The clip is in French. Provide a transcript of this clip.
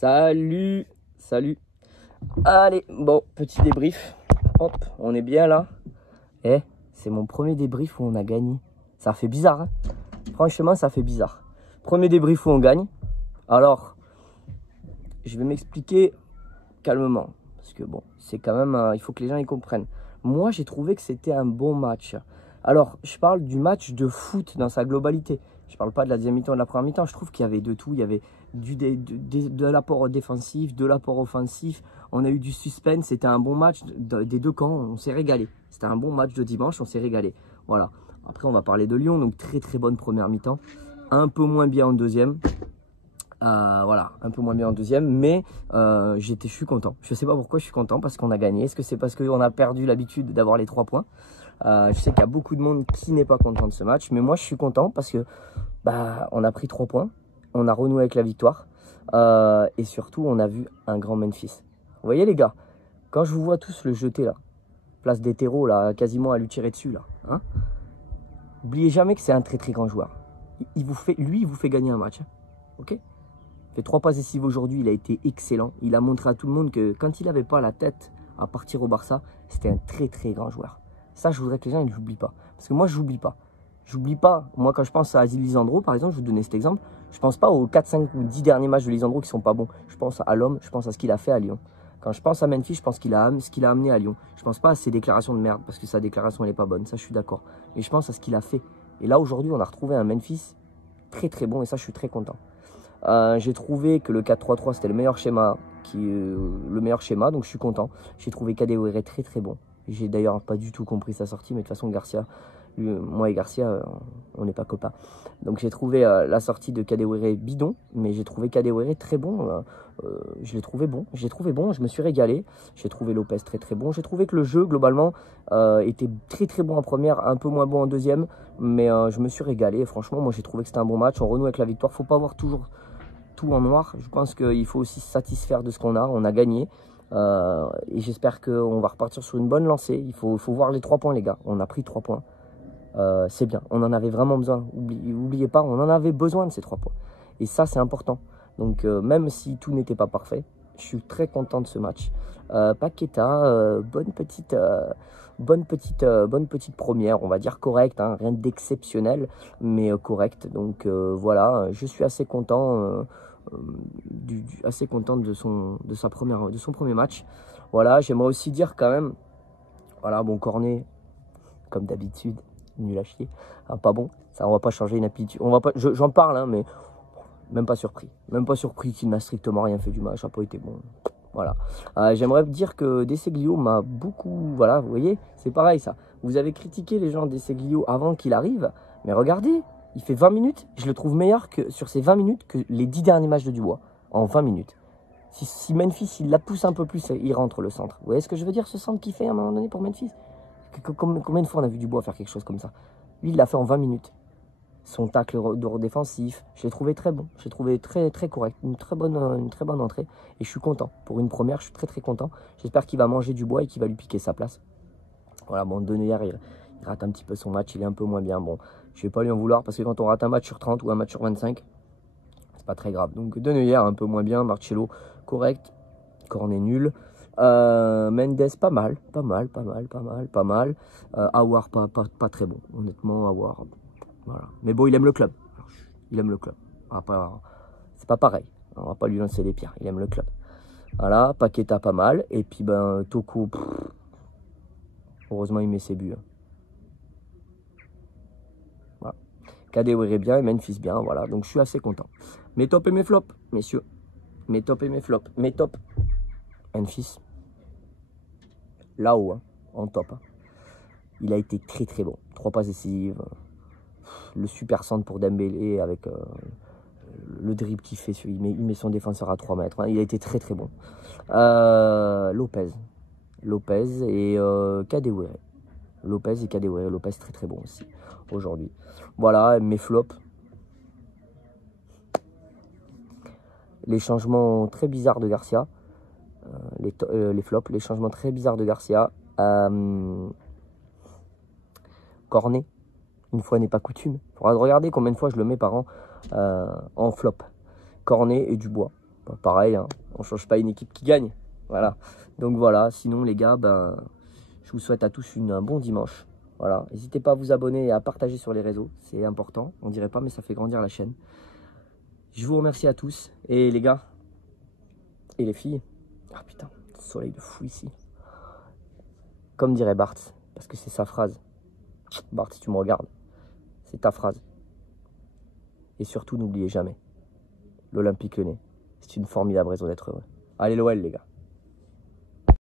Salut, salut. Allez, bon, petit débrief. Hop, on est bien là. C'est mon premier débrief où on a gagné. Ça fait bizarre, hein. Franchement, ça fait bizarre. Premier débrief où on gagne. Alors, je vais m'expliquer calmement. Parce que bon, c'est quand même, il faut que les gens y comprennent. Moi, j'ai trouvé que c'était un bon match. Alors, je parle du match de foot dans sa globalité. Je ne parle pas de la deuxième mi-temps, de la première mi-temps. Je trouve qu'il y avait de tout. Il y avait de l'apport défensif, de l'apport offensif. On a eu du suspense. C'était un bon match des deux camps. On s'est régalé. C'était un bon match de dimanche. On s'est régalé. Voilà. Après, on va parler de Lyon. Donc, très, très bonne première mi-temps. Un peu moins bien en deuxième. Voilà, un peu moins bien en deuxième, mais je suis content. Je sais pas pourquoi je suis content, parce qu'on a gagné. Est-ce que c'est parce qu'on a perdu l'habitude d'avoir les 3 points? Je sais qu'il y a beaucoup de monde qui n'est pas content de ce match, mais moi je suis content parce que on a pris 3 points, on a renoué avec la victoire, et surtout on a vu un grand Memphis. Vous voyez les gars, quand je vous vois tous le jeter là, place des terreaux là, quasiment à lui tirer dessus là, hein, n'oubliez jamais que c'est un très très grand joueur. Il vous fait gagner un match, hein, ok? Il fait 3 passes décisives aujourd'hui, il a été excellent. Il a montré à tout le monde que quand il n'avait pas la tête à partir au Barça, c'était un très très grand joueur. Ça, je voudrais que les gens ne l'oublient pas. Parce que moi, je n'oublie pas. J'oublie pas. Moi, quand je pense à Asile Lisandro, par exemple, je vais vous donner cet exemple. Je ne pense pas aux 4, 5 ou 10 derniers matchs de Lisandro qui ne sont pas bons. Je pense à l'homme, je pense à ce qu'il a fait à Lyon. Quand je pense à Memphis, je pense ce qu'il a amené à Lyon. Je ne pense pas à ses déclarations de merde, parce que sa déclaration, elle n'est pas bonne. Ça, je suis d'accord. Mais je pense à ce qu'il a fait. Et là, aujourd'hui, on a retrouvé un Memphis très très bon. Et ça, je suis très content. J'ai trouvé que le 4-3-3 c'était le meilleur schéma, donc je suis content. J'ai trouvé Kadewere très très bon. J'ai d'ailleurs pas du tout compris sa sortie, mais de toute façon Garcia, moi et Garcia, on n'est pas copains. Donc j'ai trouvé la sortie de Kadewere bidon, mais j'ai trouvé Kadewere très bon. Je l'ai trouvé bon, je me suis régalé. J'ai trouvé Lopez très très bon. J'ai trouvé que le jeu globalement était très très bon en première, un peu moins bon en deuxième, mais je me suis régalé. Franchement, moi j'ai trouvé que c'était un bon match. On renoue avec la victoire. Faut pas voir toujours tout en noir. Je pense qu'il faut aussi se satisfaire de ce qu'on a. On a gagné. Et j'espère qu'on va repartir sur une bonne lancée. Il faut voir les 3 points, les gars. On a pris 3 points. C'est bien. On en avait vraiment besoin. Oubliez pas, on en avait besoin de ces 3 points. Et ça, c'est important. Donc, même si tout n'était pas parfait, je suis très content de ce match. Paqueta, bonne petite première, on va dire correcte, hein, rien d'exceptionnel, mais correcte. Donc voilà, je suis assez content. Assez content de son premier match. Voilà, j'aimerais aussi dire quand même, voilà, bon, Cornet, comme d'habitude, nul à chier, hein, pas bon, ça on va pas changer une aptitude, on va pas, j'en parle, hein, mais même pas surpris qu'il n'a strictement rien fait du match, ça n'a pas été bon. Voilà. J'aimerais dire que Deseglio m'a beaucoup, voilà, vous voyez, c'est pareil ça. Vous avez critiqué les gens de Deseglio avant qu'il arrive, mais regardez, il fait 20 minutes, je le trouve meilleur que sur ces 20 minutes que les 10 derniers matchs de Dubois, en 20 minutes. Si Memphis, il la pousse un peu plus, il rentre le centre. Vous voyez ce que je veux dire, ce centre qu'il fait à un moment donné pour Memphis? Combien de fois on a vu Dubois faire quelque chose comme ça? Lui, il l'a fait en 20 minutes. Son tacle de défensif, je l'ai trouvé très bon. Je l'ai trouvé très, très correct. Une très bonne entrée. Et je suis content. Pour une première, je suis très, très content. J'espère qu'il va manger Dubois et qu'il va lui piquer sa place. Voilà, bon, Deneyer, il rate un petit peu son match. Il est un peu moins bien. Bon, je ne vais pas lui en vouloir parce que quand on rate un match sur 30 ou un match sur 25, c'est pas très grave. Donc, Deneyer, un peu moins bien. Marcello, correct. Cornet, nul. Mendes, pas mal. Aouar, pas très bon. Honnêtement, Aouar, voilà. Mais bon, il aime le club. C'est pas pareil. On va pas lui lancer les pierres. Il aime le club. Voilà, Paqueta pas mal. Et puis Toko, heureusement il met ses buts. Hein. Voilà. Kadewere bien et Memphis bien. Voilà, donc je suis assez content. Mes tops et mes flops, messieurs. Mes tops et mes flops. Mes tops. Memphis. Là-haut, hein, en top. Hein. Il a été très très bon. 3 passes décisives. Le super centre pour Dembélé avec le dribble qu'il fait. Il met son défenseur à 3 mètres. Hein. Il a été très très bon. Lopez et Kadewere. Lopez très très bon aussi aujourd'hui. Voilà, mes flops. Les changements très bizarres de Garcia. Les flops, les changements très bizarres de Garcia. Cornet. Une fois n'est pas coutume. Il faudra regarder combien de fois je le mets par an en flop. Cornet et Dubois. Bah, pareil, hein, on change pas une équipe qui gagne. Voilà. Donc voilà, sinon les gars, ben, je vous souhaite à tous un bon dimanche. Voilà, n'hésitez pas à vous abonner et à partager sur les réseaux, c'est important. On dirait pas, mais ça fait grandir la chaîne. Je vous remercie à tous. Et les gars, et les filles, ah putain, soleil de fou ici. Comme dirait Bart, parce que c'est sa phrase. Bart, si tu me regardes, c'est ta phrase. Et surtout, n'oubliez jamais, l'Olympique Lyonnais, c'est une formidable raison d'être heureux. Allez l'OL les gars.